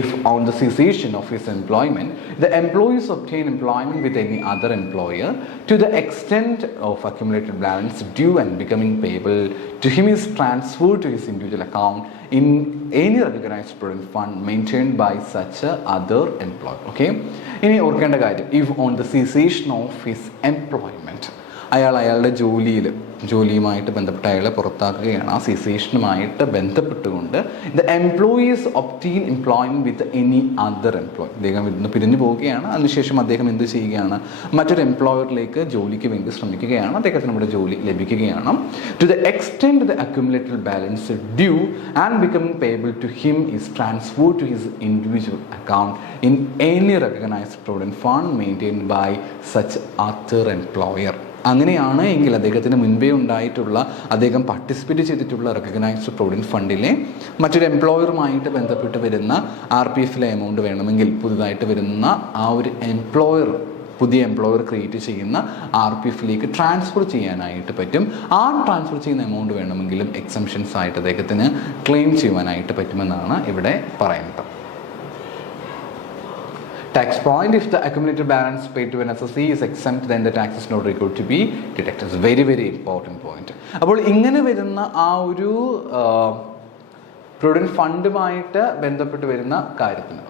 If on the cessation of his employment, the employees obtain employment with any other employer to the extent of accumulated balance due and becoming payable to him is transferred to his individual account in any recognized provident fund maintained by such a other employer. Okay? ഇനി ഓർക്കേണ്ട കാര്യം, if on the cessation of his employment, അയാളുടെ ജോലിയിൽ ജോലിയുമായിട്ട് ബന്ധപ്പെട്ട അയാളെ പുറത്താക്കുകയാണ്. ആ സിസേഷനുമായിട്ട് ബന്ധപ്പെട്ടുകൊണ്ട് the employees obtain employment with any other employee. അദ്ദേഹം ഇന്ന് പിരിഞ്ഞു പോവുകയാണ്. അതിനുശേഷം അദ്ദേഹം എന്ത് ചെയ്യുകയാണ്, മറ്റൊരു എംപ്ലോയറിലേക്ക് ജോലിക്ക് വേണ്ടി ശ്രമിക്കുകയാണ്. അദ്ദേഹത്തിന് ഇവിടെ ജോലി ലഭിക്കുകയാണ്. To the extend the accumulated balance due and becoming payable to him is transfer to his individual account in any recognised provident fund maintained by such other employer. അങ്ങനെയാണ് എങ്കിൽ അദ്ദേഹത്തിന് മുൻപേ ഉണ്ടായിട്ടുള്ള, അദ്ദേഹം പാർട്ടിസിപ്പേറ്റ് ചെയ്തിട്ടുള്ള റെക്കഗ്നൈസ്ഡ് പ്രൊവിഡൻറ്റ് ഫണ്ടിലെ മറ്റൊരു എംപ്ലോയറുമായിട്ട് ബന്ധപ്പെട്ട് വരുന്ന RPF എമൗണ്ട് വേണമെങ്കിൽ പുതുതായിട്ട് വരുന്ന ആ ഒരു പുതിയ എംപ്ലോയർ ക്രിയേറ്റ് ചെയ്യുന്ന RPF ട്രാൻസ്ഫർ ചെയ്യാനായിട്ട് പറ്റും. ആ ട്രാൻസ്ഫർ ചെയ്യുന്ന എമൗണ്ട് വേണമെങ്കിലും എക്സംഷൻസ് ആയിട്ട് അദ്ദേഹത്തിന് ക്ലെയിം ചെയ്യുവാനായിട്ട് പറ്റുമെന്നാണ് ഇവിടെ പറയുന്നത്. Tax point: if the accumulated balance paid to an assessee is exempt, then the tax is not required to be deducted. It's very very important point. അപ്പോൾ ഇങ്ങനെ വരുന്ന ആ ഒരു പ്രൊവിഡൻറ്റ് ഫണ്ടുമായിട്ട് ബന്ധപ്പെട്ട് വരുന്ന കാര്യത്തിന്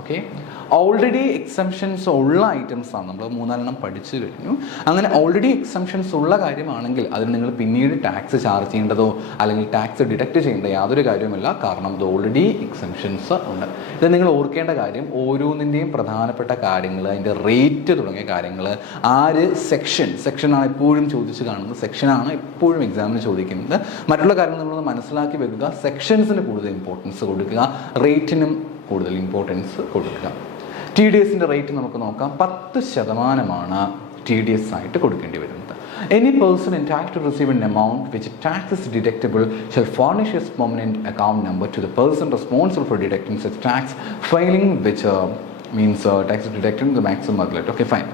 ഓൾറെഡി എക്സംഷൻസ് ഉള്ള ഐറ്റംസ് ആണ്. നമ്മൾ 3 പഠിച്ചു കഴിഞ്ഞു. അങ്ങനെ ഓൾറെഡി എക്സംഷൻസ് ഉള്ള കാര്യമാണെങ്കിൽ അതിന് നിങ്ങൾ പിന്നീട് ടാക്സ് ചാർജ് ചെയ്യേണ്ടതോ അല്ലെങ്കിൽ ടാക്സ് ഡിഡക്റ്റ് ചെയ്യേണ്ട യാതൊരു കാര്യവുമില്ല. കാരണം ഇത് ഓൾറെഡി എക്സംഷൻസ് ഉണ്ട്. ഇത് നിങ്ങൾ ഓർക്കേണ്ട കാര്യം, ഓരോന്നിൻ്റെയും പ്രധാനപ്പെട്ട കാര്യങ്ങൾ, അതിൻ്റെ റേറ്റ് തുടങ്ങിയ കാര്യങ്ങൾ, സെക്ഷനാണ് എപ്പോഴും ചോദിച്ച് കാണുന്നത്, സെക്ഷനാണ് എപ്പോഴും എക്സാമിന് ചോദിക്കുന്നത്. മറ്റുള്ള കാര്യങ്ങൾ നമ്മളൊന്ന് മനസ്സിലാക്കി വെക്കുക. സെക്ഷൻസിന് കൂടുതൽ ഇമ്പോർട്ടൻസ് കൊടുക്കുക, റേറ്റിനും കൂടുതൽ ഇമ്പോർട്ടൻസ് കൊടുക്കുക. TDS റേറ്റ് നമുക്ക് നോക്കാം. 10% TDS ആയിട്ട് കൊടുക്കേണ്ടി വരുന്നത്. Any person entitled to receive an amount which tax is deductible shall furnish his permanent account number to the person responsible for deducting such tax, filing which means tax is deducted the maximum outlet. Okay, fine.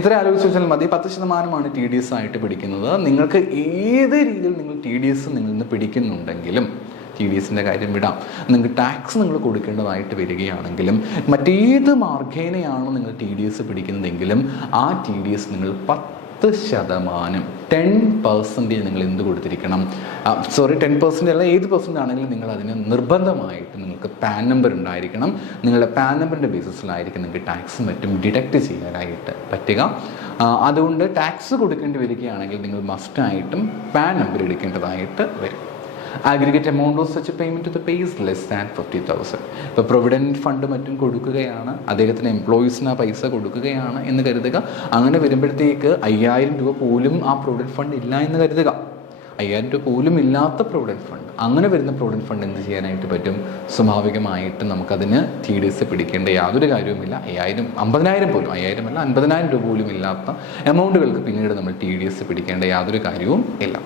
ഇത്ര ആലോചിച്ച് വെച്ചാൽ മതി. 10% TDS ആയിട്ട് പിടിക്കുന്നത്. നിങ്ങൾക്ക് ഏത് രീതിയിൽ നിങ്ങൾ TDS നിങ്ങളിൽ നിന്ന് പിടിക്കുന്നുണ്ടെങ്കിലും TDS കാര്യം വിടാം. നിങ്ങൾക്ക് ടാക്സ് നിങ്ങൾ കൊടുക്കേണ്ടതായിട്ട് വരികയാണെങ്കിലും മറ്റേത് മാർഗേനയാണ് നിങ്ങൾ TDS പിടിക്കുന്നതെങ്കിലും ആ TDS നിങ്ങൾ 10%, 10% നിങ്ങൾ എന്ത് കൊടുത്തിരിക്കണം, 10% അല്ല, ഏത് പെർസെൻ്റ് ആണെങ്കിലും നിങ്ങൾ അതിന് നിർബന്ധമായിട്ട് നിങ്ങൾക്ക് പാൻ നമ്പർ ഉണ്ടായിരിക്കണം. നിങ്ങളുടെ പാൻ നമ്പറിൻ്റെ ബേസിസിലായിരിക്കും നിങ്ങൾക്ക് ടാക്സും മറ്റും ഡിഡക്റ്റ് ചെയ്യാനായിട്ട് പറ്റുക. അതുകൊണ്ട് ടാക്സ് കൊടുക്കേണ്ടി വരികയാണെങ്കിൽ നിങ്ങൾ മസ്റ്റായിട്ടും പാൻ നമ്പർ എടുക്കേണ്ടതായിട്ട് വരും. Aggregate amount of such a payment to the pay is less than 50,000. ഇപ്പോൾ പ്രൊവിഡൻറ്റ് ഫണ്ട് മറ്റും കൊടുക്കുകയാണ്, അദ്ദേഹത്തിന് എംപ്ലോയീസിന് ആ പൈസ കൊടുക്കുകയാണ് എന്ന് കരുതുക. അങ്ങനെ വരുമ്പോഴത്തേക്ക് 5,000 രൂപ പോലും ആ പ്രൊവിഡൻറ്റ് ഫണ്ട് ഇല്ല എന്ന് കരുതുക. 5,000 രൂപ പോലും ഇല്ലാത്ത പ്രൊവിഡൻറ്റ് ഫണ്ട്, അങ്ങനെ വരുന്ന പ്രൊവിഡൻറ്റ് ഫണ്ട് എന്ത് ചെയ്യാനായിട്ട് പറ്റും? സ്വാഭാവികമായിട്ടും നമുക്കതിന് TDS പിടിക്കേണ്ട യാതൊരു കാര്യവുമില്ല. 50,000 പോലും, 5,000 അല്ല, 50,000 രൂപ പോലും ഇല്ലാത്ത എമൗണ്ടുകൾക്ക് പിന്നീട് നമ്മൾ TDS പിടിക്കേണ്ട യാതൊരു കാര്യവും ഇല്ല.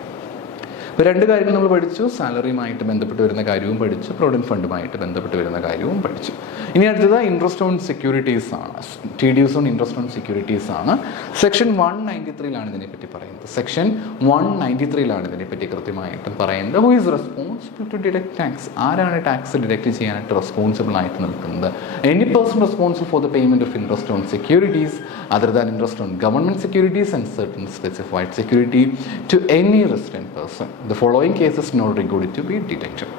ഇപ്പോൾ 2 കാര്യങ്ങൾ നമ്മൾ പഠിച്ചു. സാലറിയുമായിട്ട് ബന്ധപ്പെട്ട് വരുന്ന കാര്യവും പഠിച്ചു, പ്രൊവിഡൻറ്റ് ഫണ്ടുമായിട്ട് ബന്ധപ്പെട്ട് വരുന്ന കാര്യവും പഠിച്ചു. ഇനി അടുത്തത് ഇൻട്രസ്റ്റ് ഓൺ സെക്യൂരിറ്റീസ് ആണ്. TDS on interest on securities ആണ്. സെക്ഷൻ 193 ഇതിനെപ്പറ്റി പറയുന്നത്. സെക്ഷൻ 193 ഇതിനെപ്പറ്റി കൃത്യമായിട്ടും പറയുന്നത്. Who is responsible to deduct tax? ആരാണ് ടാക്സ് ഡിഡക്റ്റ് ചെയ്യാനായിട്ട് റെസ്പോൺസിബിൾ ആയിട്ട് നിൽക്കുന്നത്? Any person responsible for the payment of interest on securities other than interest on government securities and certain specified security to any resident person. The following cases not required to be deducted.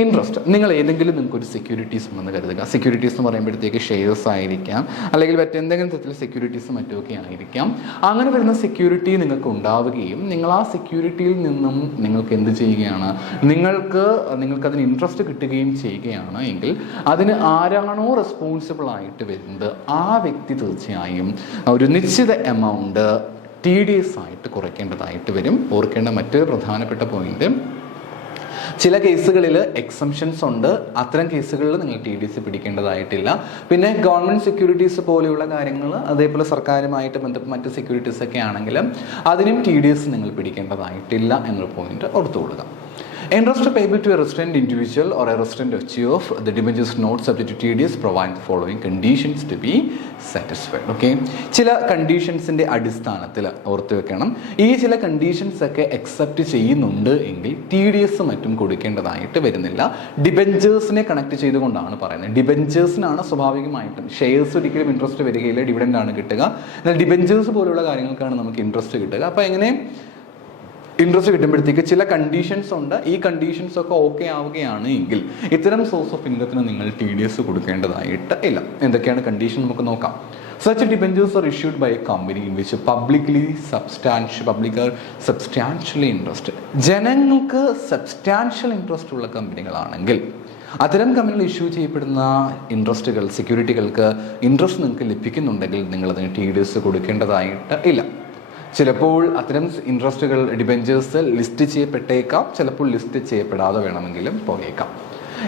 Interest, നിങ്ങൾ ഏതെങ്കിലും നിങ്ങൾക്കൊരു സെക്യൂരിറ്റീസ് ഉണ്ടെന്ന് കരുതുക. സെക്യൂരിറ്റീസ് എന്ന് പറയുമ്പോഴത്തേക്ക് ഷെയർസ് ആയിരിക്കാം, അല്ലെങ്കിൽ മറ്റെന്തെങ്കിലും തരത്തിൽ സെക്യൂരിറ്റീസ് മറ്റൊക്കെ ആയിരിക്കാം. അങ്ങനെ വരുന്ന സെക്യൂരിറ്റി നിങ്ങൾക്ക് ഉണ്ടാവുകയും നിങ്ങൾ ആ സെക്യൂരിറ്റിയിൽ നിന്നും നിങ്ങൾക്ക് എന്ത് ചെയ്യുകയാണ്, നിങ്ങൾക്കതിന് ഇൻട്രസ്റ്റ് കിട്ടുകയും ചെയ്യുകയാണ് എങ്കിൽ അതിന് ആരാണോ റെസ്പോൺസിബിൾ ആയിട്ട് വരുന്നത് ആ വ്യക്തി തീർച്ചയായും ഒരു നിശ്ചിത എമൗണ്ട് TDS ആയിട്ട് കുറയ്ക്കേണ്ടതായിട്ട് വരും. ഓർക്കേണ്ട മറ്റൊരു പ്രധാനപ്പെട്ട പോയിന്റ്, ചില കേസുകളിൽ എക്സംഷൻസ് ഉണ്ട്. അത്തരം കേസുകളിൽ നിങ്ങൾ TDS പിടിക്കേണ്ടതായിട്ടില്ല. പിന്നെ ഗവൺമെൻറ് സെക്യൂരിറ്റീസ് പോലെയുള്ള കാര്യങ്ങൾ, അതേപോലെ സർക്കാരുമായിട്ട് ബന്ധപ്പെട്ട മറ്റ് സെക്യൂരിറ്റീസ് ഒക്കെ ആണെങ്കിലും അതിനും TDS നിങ്ങൾ പിടിക്കേണ്ടതായിട്ടില്ല എന്നൊരു point ഓർത്തുകൊള്ളുക. Interest payable to a resident individual or a resident of the debentures not subject to TDS provide the following conditions to be satisfied. Okay, ചില കണ്ടീഷൻസിൻ്റെ അടിസ്ഥാനത്തിൽ ഓർത്ത് വെക്കണം. ഈ ചില കണ്ടീഷൻസ് ഒക്കെ അക്സെപ്റ്റ് ചെയ്യുന്നുണ്ട് എങ്കിൽ TDS മറ്റും കൊടുക്കേണ്ടതായിട്ട് വരുന്നില്ല. ഡിബെഞ്ചേഴ്സിനെ കണക്ട് ചെയ്തുകൊണ്ടാണ് പറയുന്നത്. ഡിബെഞ്ചേഴ്സിനാണ് സ്വാഭാവികമായിട്ടും, ഷെയർസ് ഒരിക്കലും ഇൻട്രസ്റ്റ് വരികയില്ല, ഡിവിഡൻഡ് ആണ് കിട്ടുക. എന്നാൽ ഡിബെഞ്ചേഴ്സ് പോലുള്ള കാര്യങ്ങൾക്കാണ് നമുക്ക് ഇൻട്രസ്റ്റ് കിട്ടുക. അപ്പോൾ എങ്ങനെ ഇൻട്രസ്റ്റ് കിട്ടുമ്പോഴത്തേക്ക് ചില കണ്ടീഷൻസ് ഉണ്ട്. ഈ കണ്ടീഷൻസ് ഒക്കെ ഓക്കെ ആവുകയാണ് എങ്കിൽ ഇത്തരം സോഴ്സ് ഓഫ് ഇൻകത്തിന് നിങ്ങൾ TDS കൊടുക്കേണ്ടതായിട്ട് ഇല്ല. എന്തൊക്കെയാണ് കണ്ടീഷൻ നമുക്ക് നോക്കാം. Such debentures are issued by a company in which public are substantially interested. ജനങ്ങൾക്ക് സബ്സ്റ്റാൻഷ്യൽ ഇൻട്രസ്റ്റ് ഉള്ള കമ്പനികളാണെങ്കിൽ അത്തരം കമ്പനികൾ ഇഷ്യൂ ചെയ്യപ്പെടുന്ന ഇൻട്രസ്റ്റുകൾ, സെക്യൂരിറ്റികൾക്ക് ഇൻട്രസ്റ്റ് നിങ്ങൾക്ക് ലഭിക്കുന്നുണ്ടെങ്കിൽ നിങ്ങളതിന് TDS കൊടുക്കേണ്ടതായിട്ട് ഇല്ല. ചിലപ്പോൾ അത്തരം ഇൻട്രസ്റ്റുകൾ, ഡിബെഞ്ചേഴ്സ് ലിസ്റ്റ് ചെയ്യപ്പെട്ടേക്കാം, ചിലപ്പോൾ ലിസ്റ്റ് ചെയ്യപ്പെടാതെ വേണമെങ്കിലും പോയേക്കാം.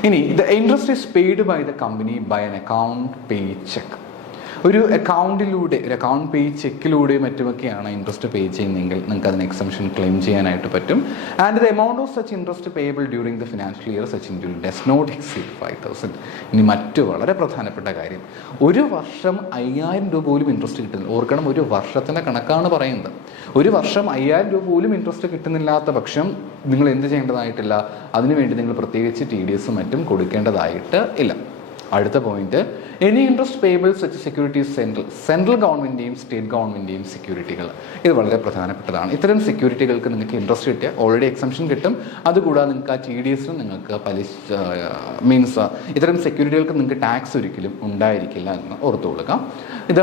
ഇനി the interest is paid by the company by an account pay cheque. ഒരു അക്കൗണ്ടിലൂടെ, ഒരു അക്കൗണ്ട് പേ ചെക്കിലൂടെ മറ്റുമൊക്കെയാണ് ഇൻട്രസ്റ്റ് പേ ചെയ്യുന്നതെങ്കിൽ നിങ്ങൾക്ക് അതിന് എക്സംഷൻ ക്ലെയിം ചെയ്യാനായിട്ട് പറ്റും. And the amount of such interest payable during the financial year such individual does not exceed 5,000. ഇനി മറ്റു വളരെ പ്രധാനപ്പെട്ട കാര്യം, ഒരു വർഷം 5,000 രൂപ പോലും ഇൻട്രസ്റ്റ് കിട്ടുന്നില്ല. ഓർക്കണം, ഒരു വർഷത്തിൻ്റെ കണക്കാണ് പറയുന്നത്. ഒരു വർഷം 5,000 രൂപ പോലും ഇൻട്രസ്റ്റ് കിട്ടുന്നില്ലാത്ത പക്ഷം നിങ്ങൾ എന്ത് ചെയ്യേണ്ടതായിട്ടില്ല, അതിനുവേണ്ടി നിങ്ങൾ പ്രത്യേകിച്ച് TDS മറ്റും കൊടുക്കേണ്ടതായിട്ട് ഇല്ല. അടുത്ത point, any interest payable such securities central ഗവൺമെൻറ്റിൻ്റെയും സ്റ്റേറ്റ് ഗവൺമെൻറ്റിൻ്റെയും സെക്യൂരിറ്റികൾ. ഇത് വളരെ പ്രധാനപ്പെട്ടതാണ്. ഇത്തരം സെക്യൂരിറ്റികൾക്ക് നിങ്ങൾക്ക് ഇൻട്രസ്റ്റ് കിട്ടിയാൽ ഓൾറെഡി എക്സംഷൻ കിട്ടും. അതുകൂടാതെ നിങ്ങൾക്ക് ആ TDS നിങ്ങൾക്ക് മീൻസ് ഇത്തരം സെക്യൂരിറ്റികൾക്ക് നിങ്ങൾക്ക് ടാക്സ് ഒരിക്കലും ഉണ്ടായിരിക്കില്ല എന്ന് ഓർത്തുകൊള്ളുക. ഇത്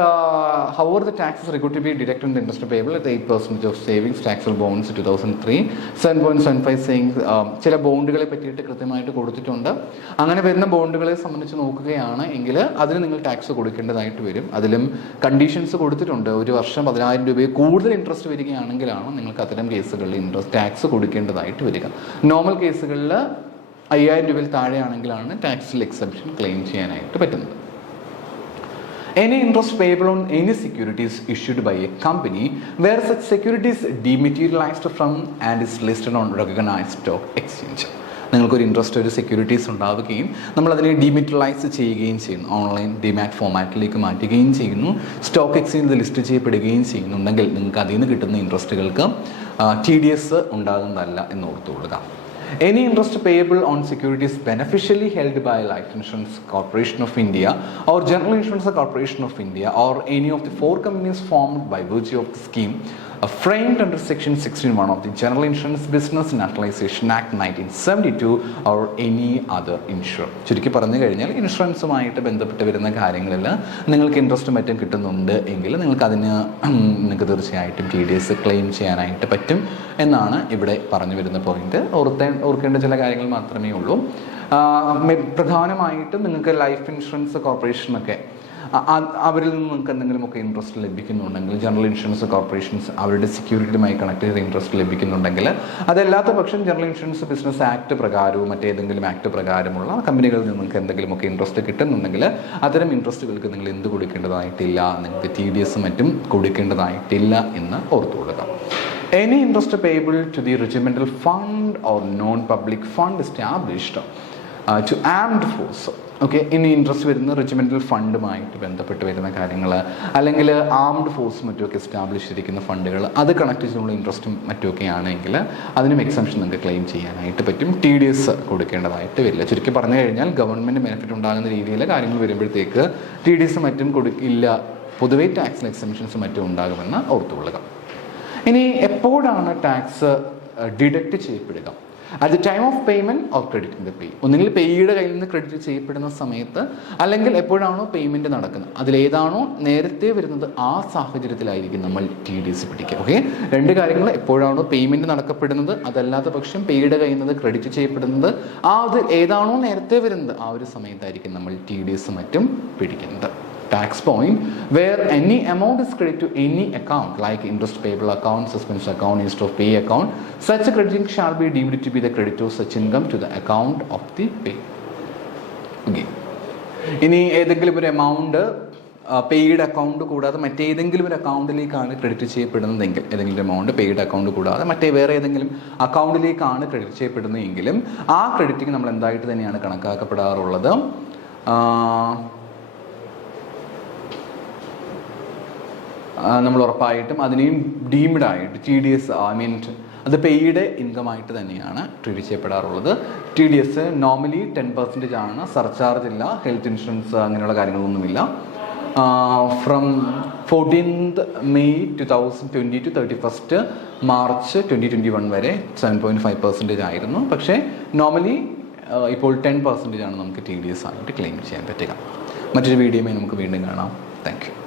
however the taxes required to be deducted in the interest payable at 8% of savings taxable bonds 2003 7.75 savings. ചില ബോണ്ടുകളെ പറ്റിയിട്ട് കൃത്യമായിട്ട് കൊടുത്തിട്ടുണ്ട്. അങ്ങനെ വരുന്ന ബോണ്ടുകളെ സംബന്ധിച്ച് നോക്കുകയാണ് എങ്കിൽ അതിന് നിങ്ങൾ ടാക്സ് കൊടുക്കേണ്ടതായിട്ട് വരും. അതിലും കണ്ടീഷൻസ് കൊടുത്തിട്ടുണ്ട്. ഒരു വർഷം 10,000 രൂപയിൽ കൂടുതൽ ഇൻട്രസ്റ്റ് വരികയാണെങ്കിലാണ് നിങ്ങൾക്ക് അത്തരം കേസുകളിൽ ഇൻട്രസ്റ്റ് ടാക്സ് കൊടുക്കേണ്ടതായിട്ട് വരിക. നോർമൽ കേസുകളിൽ 5,000 രൂപയിൽ താഴെയാണെങ്കിലാണ് ടാക്സിൽ എക്സെപ്ഷൻ ക്ലെയിം ചെയ്യാനായിട്ട് പറ്റുന്നത്. Any interest payable on any securities issued by a company where such securities dematerialized from and is listed on recognized stock exchange. നിങ്ങൾക്കൊരു ഇൻട്രസ്റ്റ്, ഒരു സെക്യൂരിറ്റീസ് ഉണ്ടാവുകയും നമ്മളതിനെ ഡിമെറ്ററലൈസ് ചെയ്യുകയും ചെയ്യുന്നു, ഓൺലൈൻ ഡിമാറ്റ് ഫോമാറ്റിലേക്ക് മാറ്റുകയും ചെയ്യുന്നു, സ്റ്റോക്ക് എക്സ്ചേഞ്ചിൽ ലിസ്റ്റ് ചെയ്യപ്പെടുകയും ചെയ്യുന്നുണ്ടെങ്കിൽ നിങ്ങൾക്ക് അതിൽ നിന്ന് കിട്ടുന്ന ഇൻട്രസ്റ്റുകൾക്ക് TDS ഉണ്ടാകുന്നതല്ല എന്ന് ഓർത്തുകൊള്ളുക. Any interest payable on securities beneficially held by Life Insurance Corporation of India or General Insurance Corporation of India or any of the 4 companies formed by virtue of the scheme framed under Section 16(1) of the General Insurance Business Nationalization Act 1972 or any other insurer. ചുരുക്കി പറഞ്ഞു കഴിഞ്ഞാൽ ഇൻഷുറൻസുമായിട്ട് ബന്ധപ്പെട്ട് വരുന്ന കാര്യങ്ങളിൽ നിങ്ങൾക്ക് ഇൻട്രസ്റ്റ് മറ്റും കിട്ടുന്നുണ്ട് എങ്കിൽ നിങ്ങൾക്ക് തീർച്ചയായിട്ടും TDS ക്ലെയിം ചെയ്യാനായിട്ട് പറ്റും എന്നാണ് ഇവിടെ പറഞ്ഞു വരുന്ന പോയിന്റ്. ഓർക്കേണ്ട ചില കാര്യങ്ങൾ മാത്രമേ ഉള്ളൂ. പ്രധാനമായിട്ടും നിങ്ങൾക്ക് ലൈഫ് ഇൻഷുറൻസ് കോർപ്പറേഷനൊക്കെ അവരിൽ നിന്ന് നിങ്ങൾക്ക് എന്തെങ്കിലുമൊക്കെ ഇൻട്രസ്റ്റ് ലഭിക്കുന്നുണ്ടെങ്കിൽ, ജനറൽ ഇൻഷുറൻസ് കോർപ്പറേഷൻസ് അവരുടെ സെക്യൂരിറ്റിയുമായി കണക്ട് ചെയ്ത ഇൻട്രസ്റ്റ് ലഭിക്കുന്നുണ്ടെങ്കിൽ, അതല്ലാത്ത പക്ഷം ജനറൽ ഇൻഷുറൻസ് ബിസിനസ് ആക്ട് പ്രകാരവും മറ്റേതെങ്കിലും ആക്ട് പ്രകാരമുള്ള കമ്പനികളിൽ നിന്ന് നിങ്ങൾക്ക് എന്തെങ്കിലുമൊക്കെ ഇൻട്രസ്റ്റ് കിട്ടുന്നുണ്ടെങ്കിൽ അത്തരം ഇൻട്രസ്റ്റുകൾക്ക് നിങ്ങൾ എന്ത് കൊടുക്കേണ്ടതായിട്ടില്ല, നിങ്ങൾക്ക് TDS മറ്റും കൊടുക്കേണ്ടതായിട്ടില്ല എന്ന് ഓർത്തുകൊള്ളുക. Any interest payable to the regimental fund or non-public fund established to armed force. Okay, ഇനി ഇൻട്രസ്റ്റ് വരുന്ന റെജിമെൻ്റൽ ഫണ്ടുമായിട്ട് ബന്ധപ്പെട്ട് വരുന്ന കാര്യങ്ങൾ, അല്ലെങ്കിൽ ആംഡ് ഫോഴ്സ് മറ്റുമൊക്കെ എസ്റ്റാബ്ലിഷ് ചെയ്തിരിക്കുന്ന ഫണ്ടുകൾ, അത് കണക്ട് ചെയ്തുള്ള ഇൻട്രസ്റ്റും മറ്റുമൊക്കെ ആണെങ്കിൽ അതിനും എക്സംഷൻ നിങ്ങൾക്ക് ക്ലെയിം ചെയ്യാനായിട്ട് പറ്റും. TDS കൊടുക്കേണ്ടതായിട്ട് വരില്ല. ചുരുക്കി പറഞ്ഞു കഴിഞ്ഞാൽ ഗവൺമെൻറ് ബെനിഫിറ്റ് ഉണ്ടാകുന്ന രീതിയിൽ കാര്യങ്ങൾ വരുമ്പോഴത്തേക്ക് TDS മറ്റും ഇല്ല. പൊതുവേ ടാക്സിൽ എക്സംഷൻസ് മറ്റും ഉണ്ടാകുമെന്ന് ഓർത്തുകൊള്ളുക. ഇനി എപ്പോഴാണ് ടാക്സ് ഡിഡക്റ്റ് ചെയ്യപ്പെടുക? At the time of payment or crediting the pay. ഒന്നുകിൽ പേയുടെ കയ്യിൽ നിന്ന് ക്രെഡിറ്റ് ചെയ്യപ്പെടുന്ന സമയത്ത്, അല്ലെങ്കിൽ എപ്പോഴാണോ പേയ്മെൻറ്റ് നടക്കുന്നത് അതിലേതാണോ നേരത്തെ വരുന്നത് ആ സാഹചര്യത്തിലായിരിക്കും നമ്മൾ TDS പിടിക്കുക. ഓക്കെ, രണ്ട് കാര്യങ്ങൾ, എപ്പോഴാണോ പേയ്മെൻറ്റ് നടക്കപ്പെടുന്നത്, അതല്ലാത്ത പക്ഷം പേയുടെ കയ്യിൽ നിന്ന് ക്രെഡിറ്റ് ചെയ്യപ്പെടുന്നത്, അത് ഏതാണോ നേരത്തെ വരുന്നത് ആ ഒരു സമയത്തായിരിക്കും നമ്മൾ TDS മറ്റും പിടിക്കുന്നത്. Tax point where any amount is credited to any account like interest payable account, suspense account, interest of pay account, such a crediting shall be deemed to be the credit of such income to the account of the pay. Okay. ഇനി ഏതെങ്കിലും ഒരു എമൗണ്ട് പെയ്ഡ് അക്കൗണ്ട് കൂടാതെ മറ്റേതെങ്കിലും ഒരു അക്കൗണ്ടിലേക്കാണ് ക്രെഡിറ്റ് ചെയ്യപ്പെടുന്നതെങ്കിൽ, ഏതെങ്കിലും എമൗണ്ട് പെയ്ഡ് അക്കൗണ്ട് കൂടാതെ മറ്റേ വേറെ ഏതെങ്കിലും അക്കൗണ്ടിലേക്കാണ് ക്രെഡിറ്റ് ചെയ്യപ്പെടുന്നതെങ്കിലും ആ ക്രെഡിറ്റിംഗ് നമ്മൾ എന്തായിട്ട് തന്നെയാണ് കണക്കാക്കപ്പെടാറുള്ളത്? നമ്മൾ ഉറപ്പായിട്ടും അതിനെയും ഡീംഡായിട്ട് TDS അത് പെയ്ഡ് ഇൻകമായിട്ട് തന്നെയാണ് ട്രീറ്റ് ചെയ്യപ്പെടാറുള്ളത്. TDS നോർമലി 10% ആണ്, സർചാർജ് ഇല്ല, ഹെൽത്ത് ഇൻഷുറൻസ് അങ്ങനെയുള്ള കാര്യങ്ങളൊന്നുമില്ല. From 14th May 2020 to 31st March 2021 വരെ 7.5% ആയിരുന്നു. പക്ഷേ നോർമലി ഇപ്പോൾ 10% ആണ് നമുക്ക് TDS ആയിട്ട് ക്ലെയിം ചെയ്യാൻ പറ്റുക. മറ്റൊരു വീഡിയോയുമായി നമുക്ക് വീണ്ടും കാണാം. Thank you.